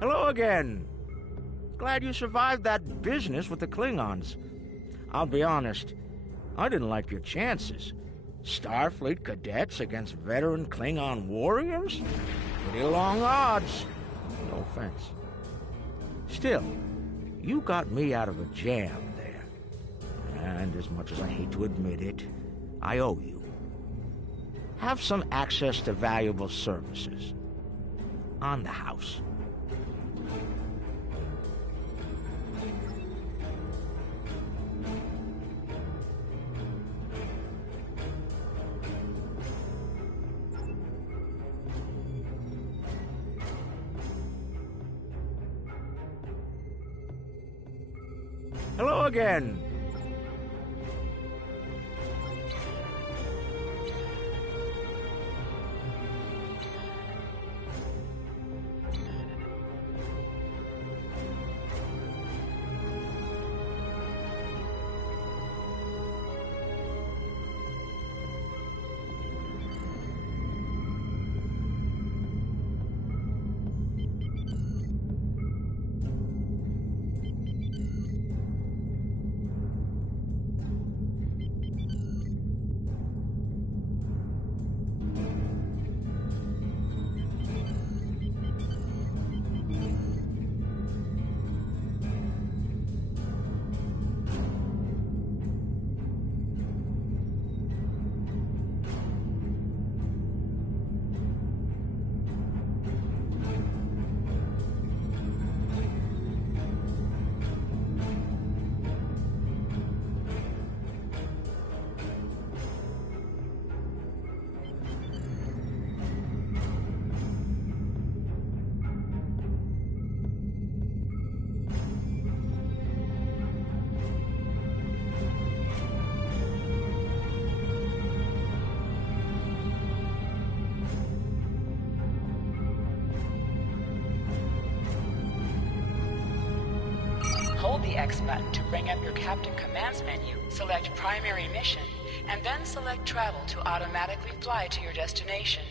Hello again. Glad you survived that business with the Klingons. I'll be honest, I didn't like your chances. Starfleet cadets against veteran Klingon warriors? Pretty long odds. No offense. Still, you got me out of a jam there. And as much as I hate to admit it, I owe you. Have some access to valuable services. On the house. Hello again. Hold the X button to bring up your Captain Commands menu, select Primary Mission, and then select Travel to automatically fly to your destination.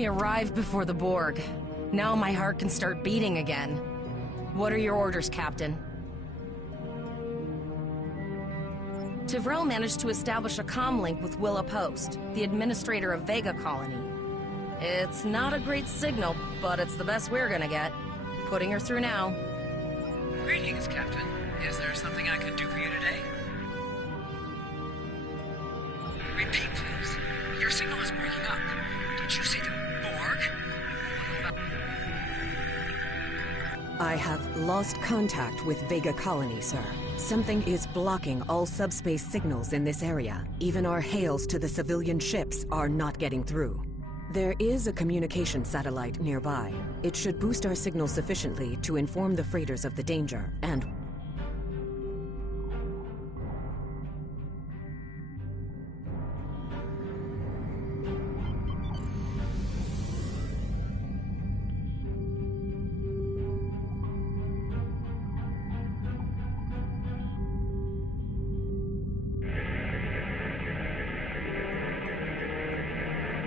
We arrived before the Borg. Now my heart can start beating again. What are your orders, Captain? Tivrel managed to establish a comm link with Willa Post, the administrator of Vega Colony. It's not a great signal, but it's the best we're gonna get. Putting her through now. Greetings, Captain. Is there something I can do for you today? Repeat, please. Your signal is breaking up. Did you say the Borg? I have lost contact with Vega Colony, sir. Something is blocking all subspace signals in this area. Even our hails to the civilian ships are not getting through. There is a communication satellite nearby. It should boost our signal sufficiently to inform the freighters of the danger, and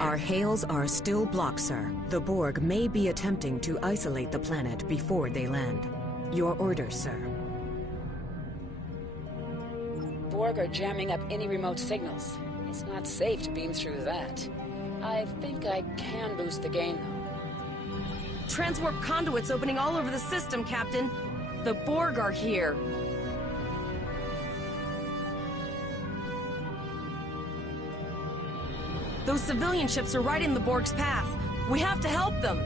Our hails are still blocked, sir. The Borg may be attempting to isolate the planet before they land. Your orders, sir. Borg are jamming up any remote signals. It's not safe to beam through that. I think I can boost the gain, though. Transwarp conduits opening all over the system, Captain. The Borg are here. Those civilian ships are right in the Borg's path. We have to help them.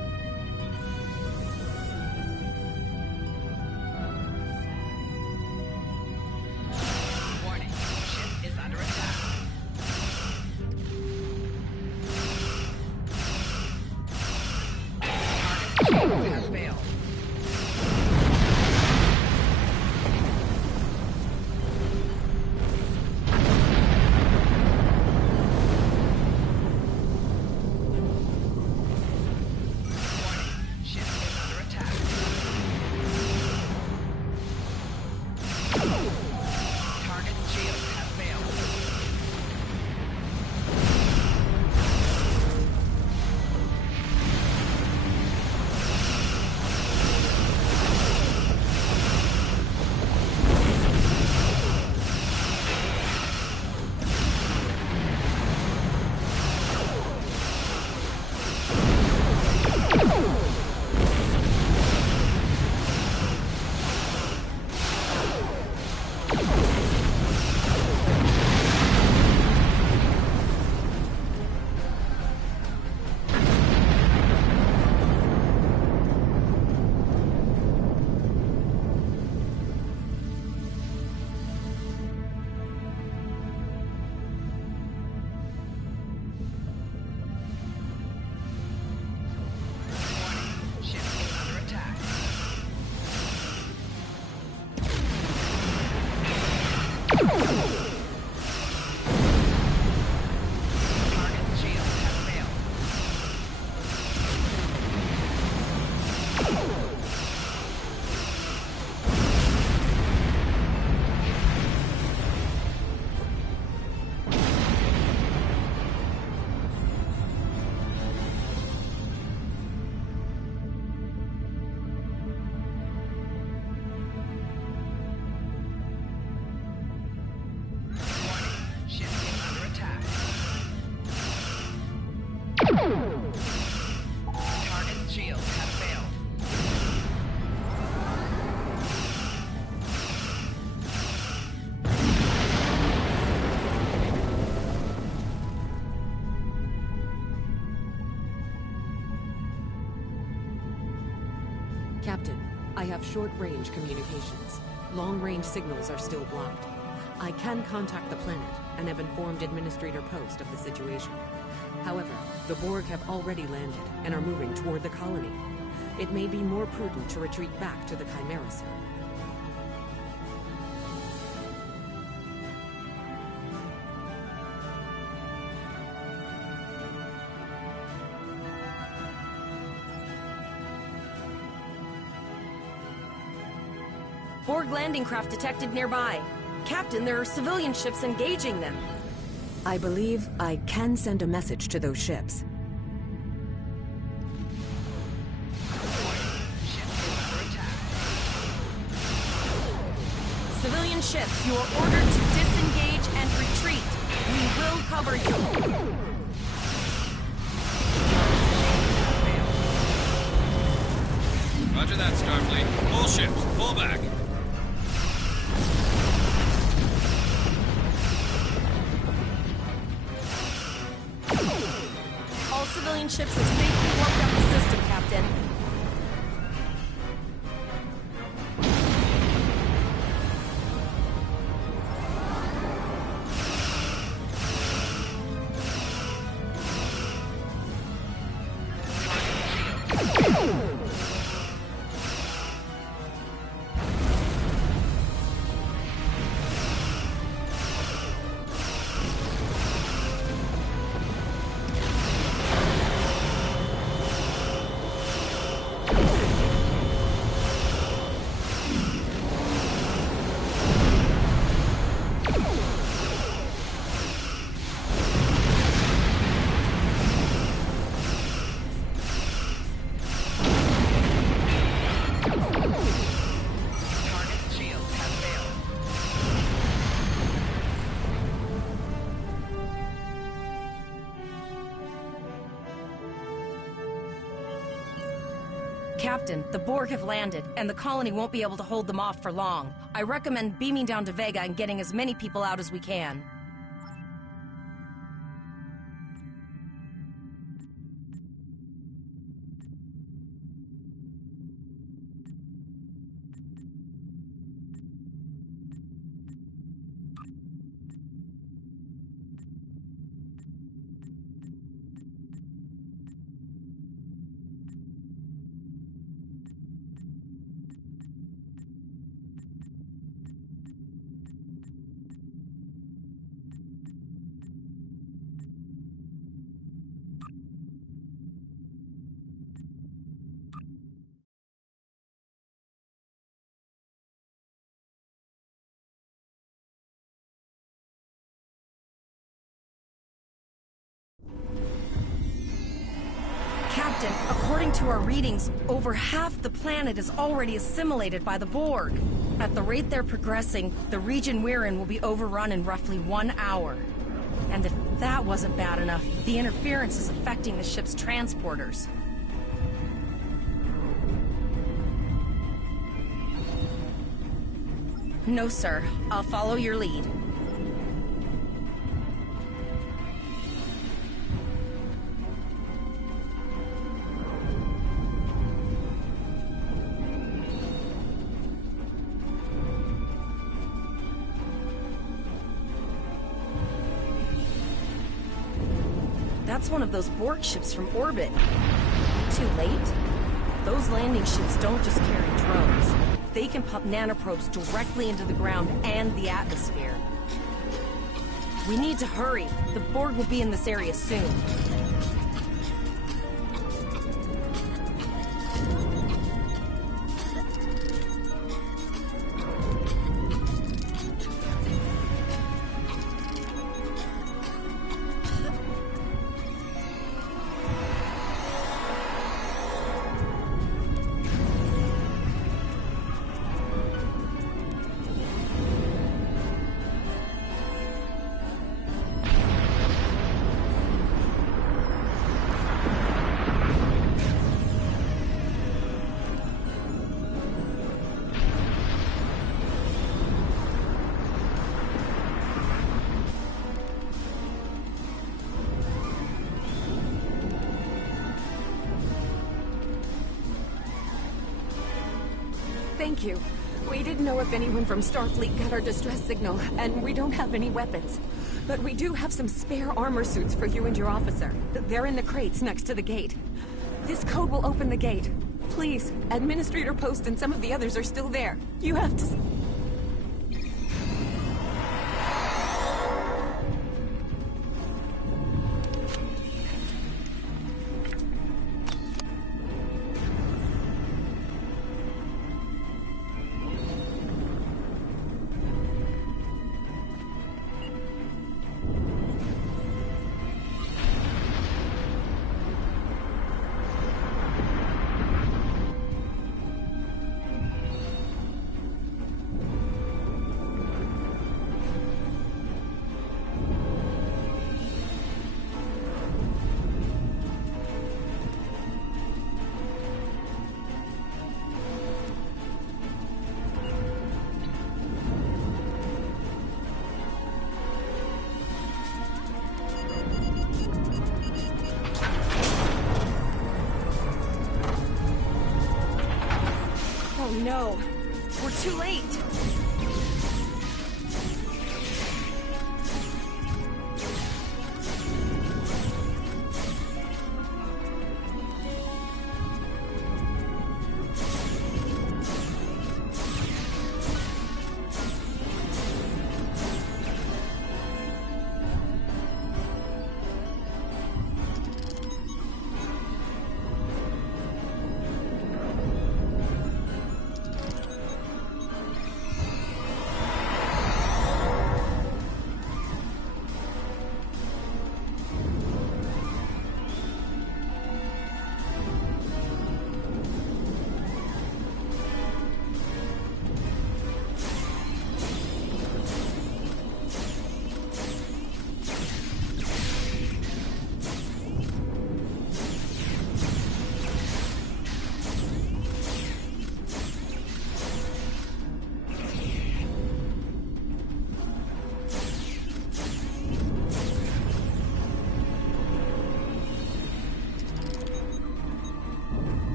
Warning, ship is under attack. Target's shield has failed. Target's shields have failed. Captain, I have short-range communications. Long-range signals are still blocked. I can contact the planet and have informed Administrator Post of the situation. However, the Borg have already landed and are moving toward the colony. It may be more prudent to retreat back to the Chimera, sir. Borg landing craft detected nearby. Captain, there are civilian ships engaging them. I believe I can send a message to those ships. Civilian ships, you are ordered to disengage and retreat. We will cover you. Roger that, Starfleet. All ships, fall back. All civilian ships have safely warped out the system, Captain. Captain, the Borg have landed, and the colony won't be able to hold them off for long. I recommend beaming down to Vega and getting as many people out as we can. Captain, according to our readings, over half the planet is already assimilated by the Borg. At the rate they're progressing, the region we're in will be overrun in roughly 1 hour. And if that wasn't bad enough, the interference is affecting the ship's transporters. No, sir. I'll follow your lead. That's one of those Borg ships from orbit. Too late? Those landing ships don't just carry drones. They can pump nanoprobes directly into the ground and the atmosphere. We need to hurry. The Borg will be in this area soon. Thank you. We didn't know if anyone from Starfleet got our distress signal, and we don't have any weapons. But we do have some spare armor suits for you and your officer. They're in the crates next to the gate. This code will open the gate. Please, Administrator Post and some of the others are still there. You have to... Oh no! We're too late!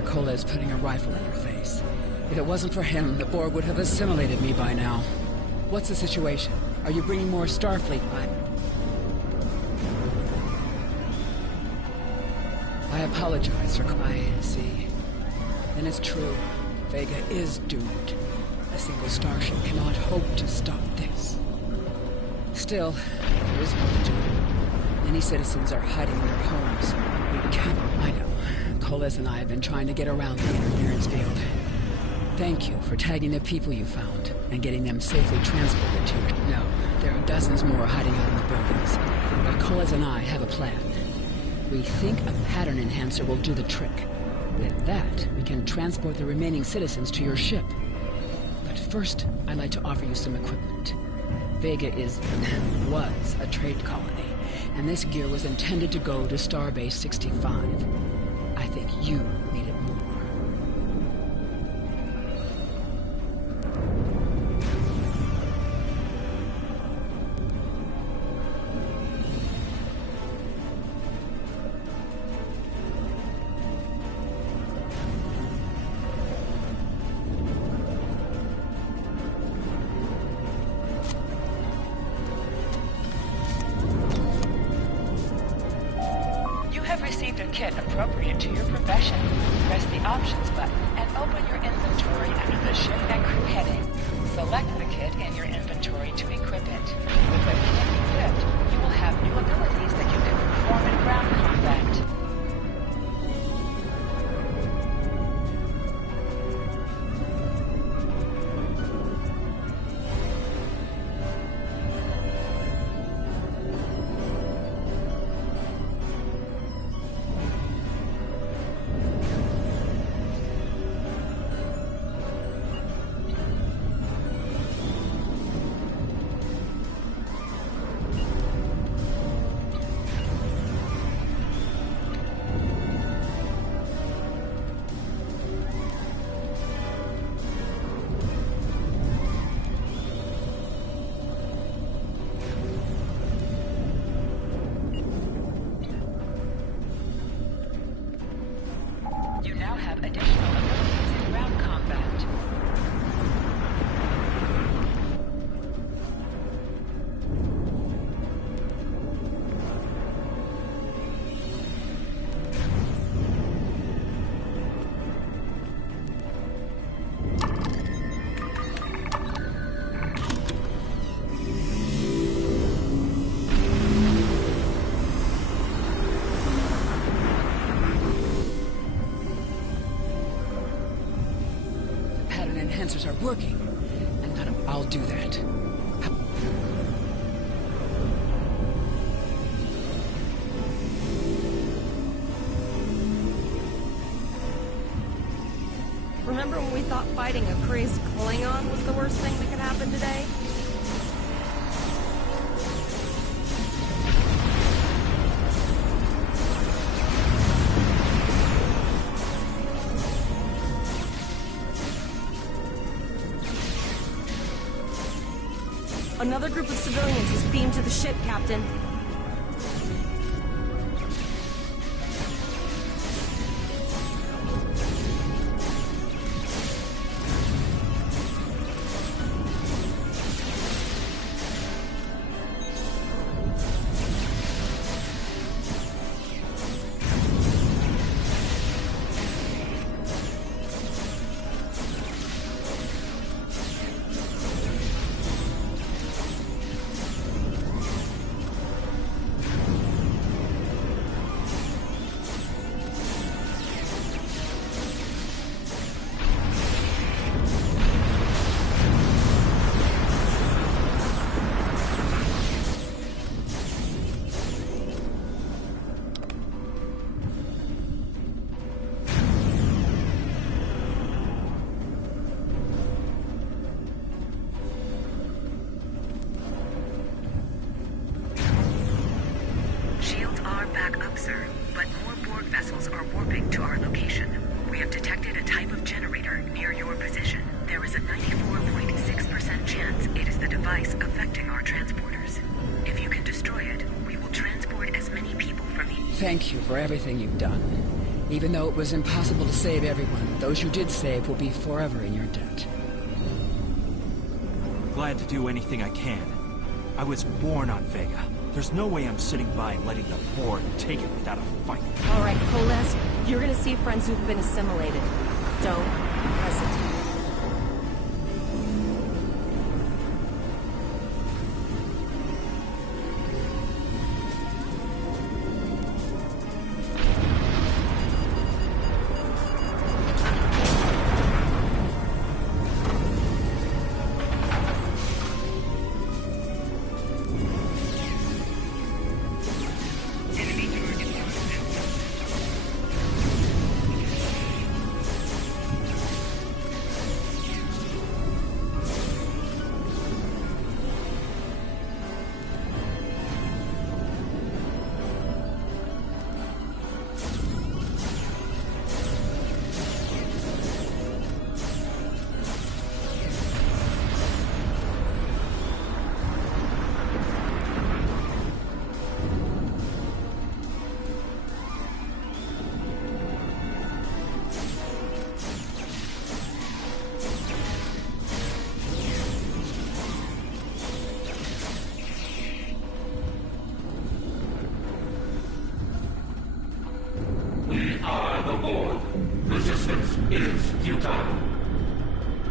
for Koles putting a rifle in your face. If it wasn't for him, the Borg would have assimilated me by now. What's the situation? Are you bringing more Starfleet by? I apologize, Sir. I see. Then it's true. Vega is doomed. A single starship cannot hope to stop this. Still, there is more to do. Many citizens are hiding in their homes. We can't... I know. Koles and I have been trying to get around the interference field. Thank you for tagging the people you found and getting them safely transported to your... No, there are dozens more hiding out in the buildings. But Koles and I have a plan. We think a pattern enhancer will do the trick. With that, we can transport the remaining citizens to your ship. But first, I'd like to offer you some equipment. Vega was a trade colony, and this gear was intended to go to Starbase 65. I think you need it more. Kit appropriate to your profession. Press the Options button and open your inventory under the Ship and Crew heading. Select the kit in your inventory to equip it. With the kit equipped, you will have new abilities that you can perform in ground combat. You now have additional abilities in ground combat. Enhancers are working, and I'll do that. Remember when we thought fighting a crazed Klingon was the worst thing that could happen today? Another group of civilians is beamed to the ship, Captain. Sir, but more Borg vessels are warping to our location. We have detected a type of generator near your position. There is a 94.6% chance it is the device affecting our transporters. If you can destroy it, we will transport as many people from the... Thank you for everything you've done. Even though it was impossible to save everyone, those you did save will be forever in your debt. Glad to do anything I can. I was born on Vega. There's no way I'm sitting by and letting the Borg take it without a fight. All right, Coles, you're gonna see friends who've been assimilated. Don't hesitate.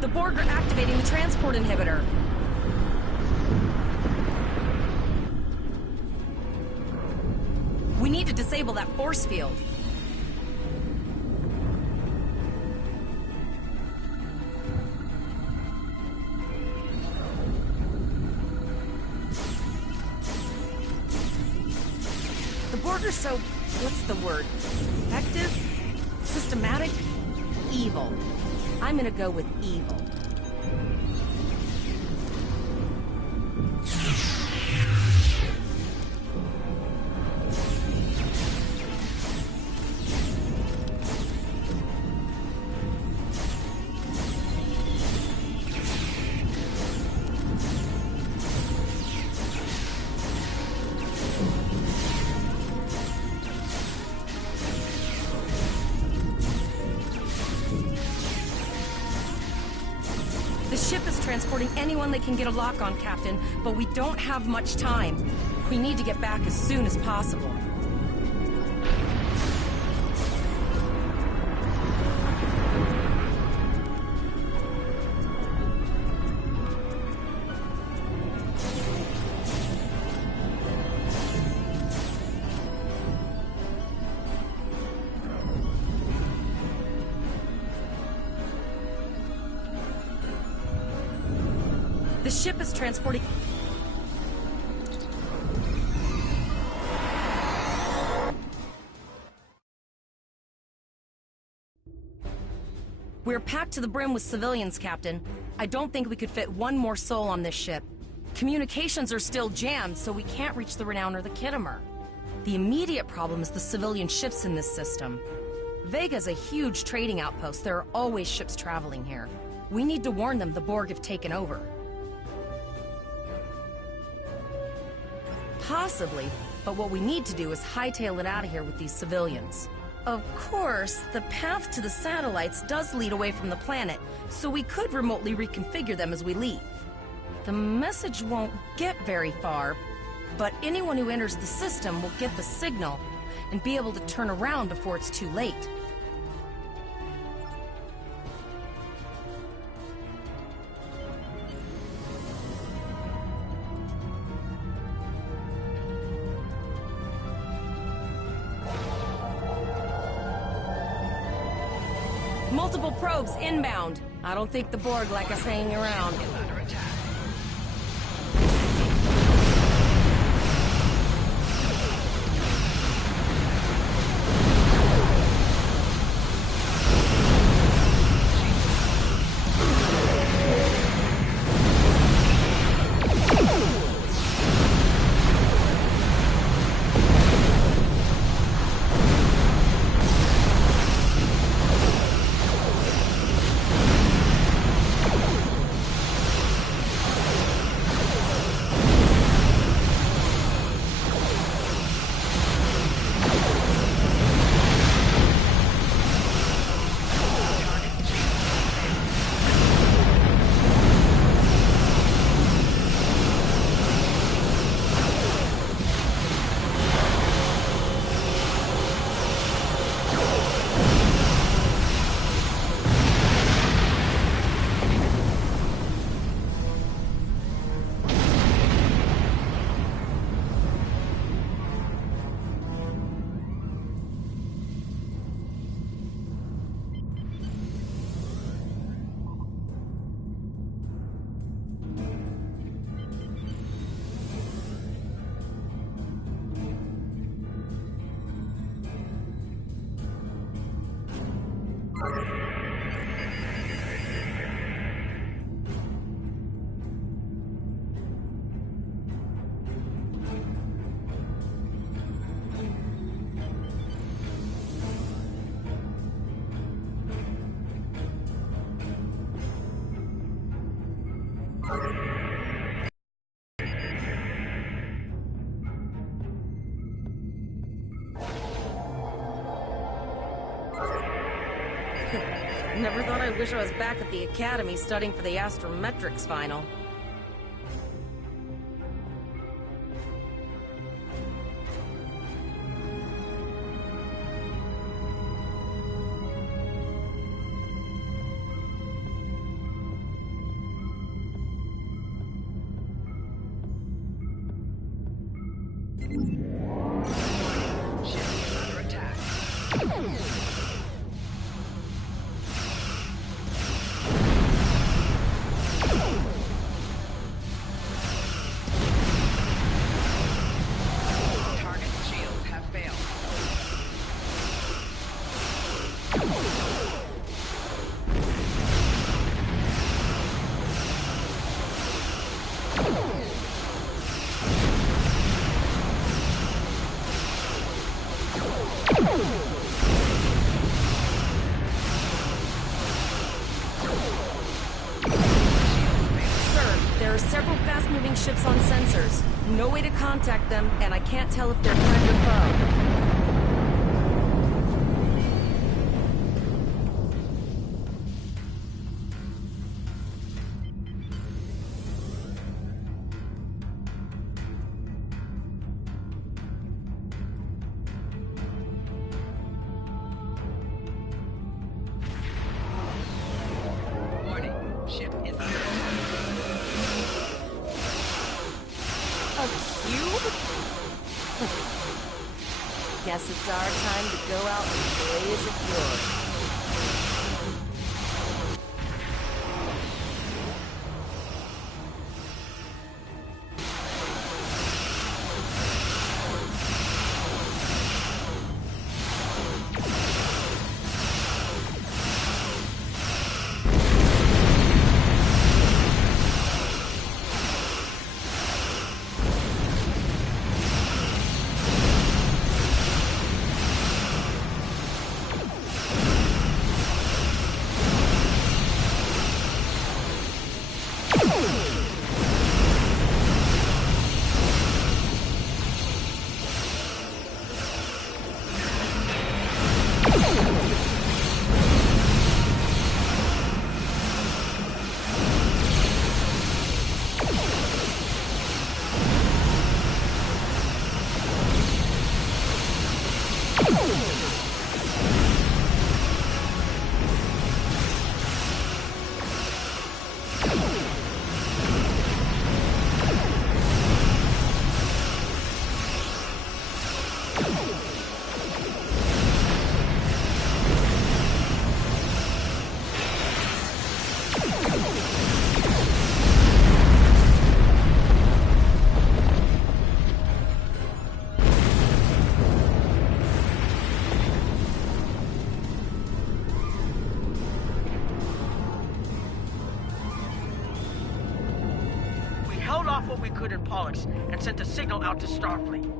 The Borg are activating the transport inhibitor. We need to disable that force field. The Borg are so, what's the word? Effective? Systematic? Evil. I'm gonna go with evil. The ship is transporting anyone they can get a lock on, Captain, but we don't have much time. We need to get back as soon as possible. The ship is transporting... We're packed to the brim with civilians, Captain. I don't think we could fit one more soul on this ship. Communications are still jammed, so we can't reach the Renown or the Kittimer. The immediate problem is the civilian ships in this system. Vega's a huge trading outpost. There are always ships traveling here. We need to warn them the Borg have taken over. Possibly, but what we need to do is hightail it out of here with these civilians. Of course, the path to the satellites does lead away from the planet, so we could remotely reconfigure them as we leave. The message won't get very far, but anyone who enters the system will get the signal and be able to turn around before it's too late. Multiple probes inbound. I don't think the Borg like us hanging around. Never thought I'd wish I was back at the academy studying for the astrometrics final. Ship is under attack. Target shields have failed. Sir, there are several fast-moving ships on sensors. No way to contact them, and I can't tell if they're friend or foe. Warning. Ship is under attack. A cube? Guess it's our time to go out and blaze a glory. Held off what we could in Pollux and sent a signal out to Starfleet.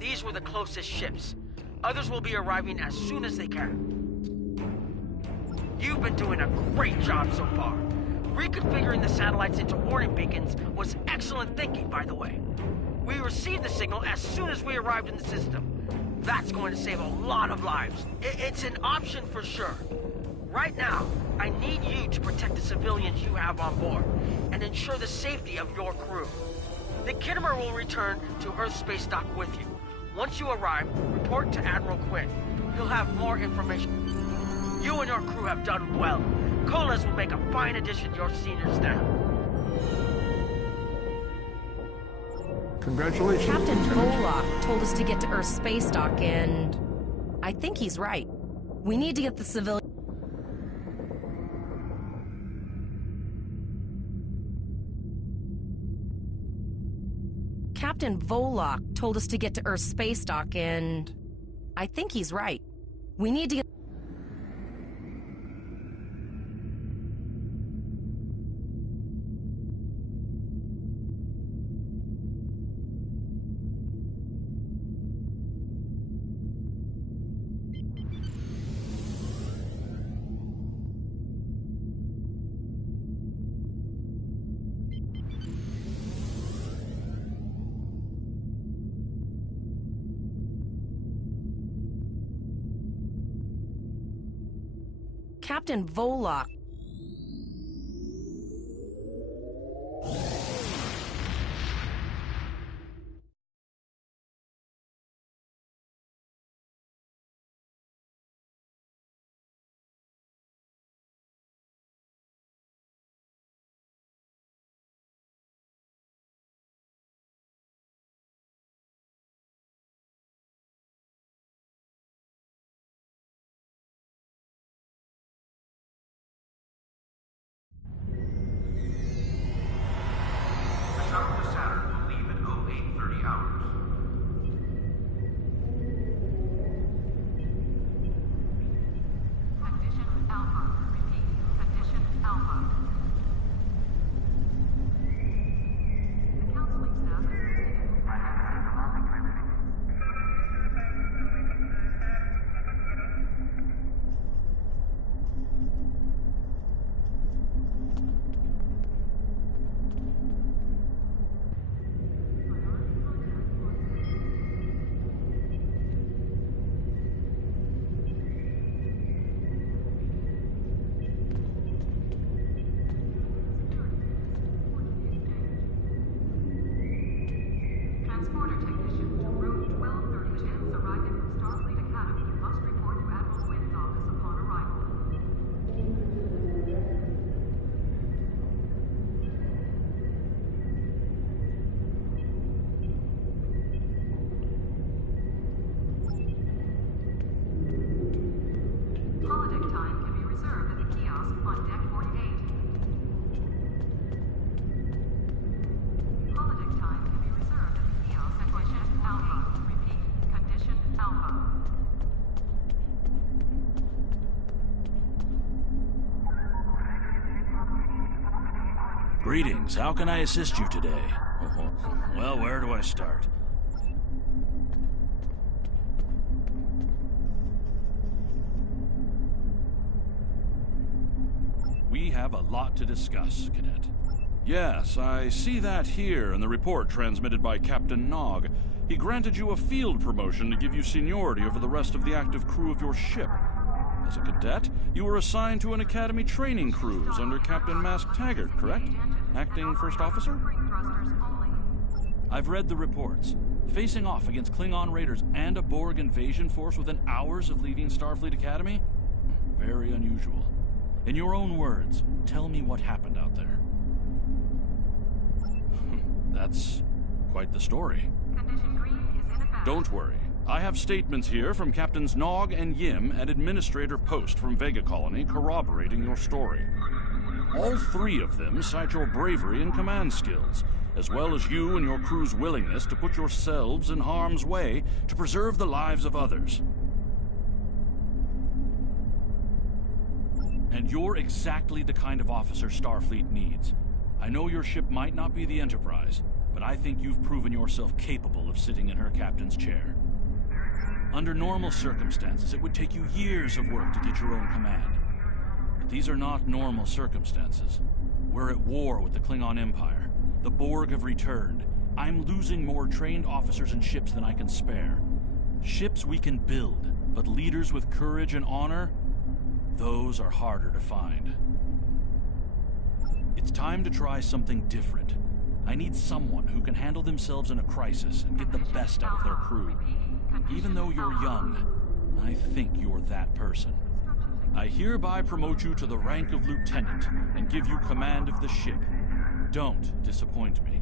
These were the closest ships. Others will be arriving as soon as they can. You've been doing a great job so far. Reconfiguring the satellites into warning beacons was excellent thinking, by the way. We received the signal as soon as we arrived in the system. That's going to save a lot of lives. It's an option for sure. Right now, I need you to protect the civilians you have on board and ensure the safety of your crew. The Kittimer will return to Earth Space Dock with you. Once you arrive, report to Admiral Quinn. He'll have more information. You and your crew have done well. Colas will make a fine addition to your senior staff. Congratulations, Captain Lieutenant. Volok told us to get to Earth Space Dock, and I think he's right. We need to get the civilian. Captain Volok told us to get to Earth Space Dock, and I think he's right. We need to get... Captain Volok. Greetings. How can I assist you today? Well, where do I start? We have a lot to discuss, Cadet. Yes, I see that here in the report transmitted by Captain Nog. He granted you a field promotion to give you seniority over the rest of the active crew of your ship. As a cadet, you were assigned to an Academy training cruise under Captain Mask Taggart, correct? Acting First Officer? I've read the reports. Facing off against Klingon raiders and a Borg invasion force within hours of leaving Starfleet Academy? Very unusual. In your own words, tell me what happened out there. That's quite the story. Don't worry. I have statements here from Captains Nog and Yim and Administrator Post from Vega Colony corroborating your story. All three of them cite your bravery and command skills, as well as you and your crew's willingness to put yourselves in harm's way to preserve the lives of others. And you're exactly the kind of officer Starfleet needs. I know your ship might not be the Enterprise, but I think you've proven yourself capable of sitting in her captain's chair. Under normal circumstances, it would take you years of work to get your own command. But these are not normal circumstances. We're at war with the Klingon Empire. The Borg have returned. I'm losing more trained officers and ships than I can spare. Ships we can build, but leaders with courage and honor, those are harder to find. It's time to try something different. I need someone who can handle themselves in a crisis and get the best out of their crew. Even though you're young, I think you're that person. I hereby promote you to the rank of lieutenant and give you command of the ship. Don't disappoint me.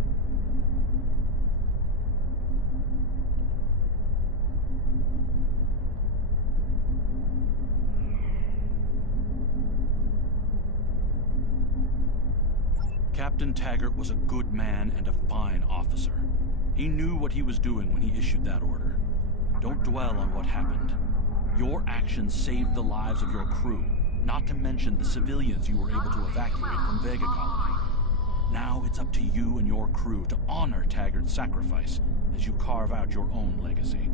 Captain Taggart was a good man and a fine officer. He knew what he was doing when he issued that order. Don't dwell on what happened. Your actions saved the lives of your crew, not to mention the civilians you were able to evacuate from Vega Colony. Now it's up to you and your crew to honor Taggart's sacrifice as you carve out your own legacy.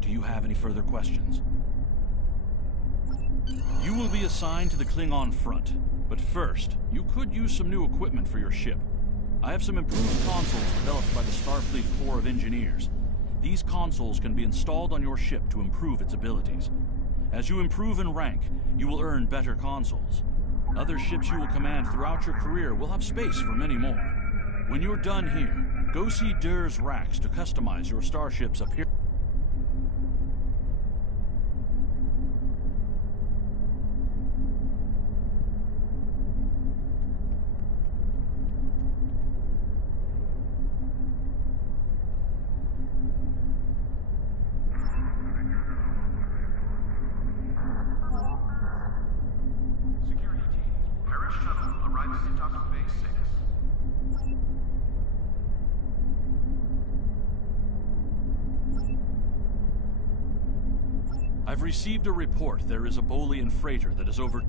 Do you have any further questions? You will be assigned to the Klingon front, but first, you could use some new equipment for your ship. I have some improved consoles developed by the Starfleet Corps of Engineers. These consoles can be installed on your ship to improve its abilities. As you improve in rank, you will earn better consoles. Other ships you will command throughout your career will have space for many more. When you're done here, go see Dur's racks to customize your starship's appearance. I've received a report there is a Bolian freighter that is over...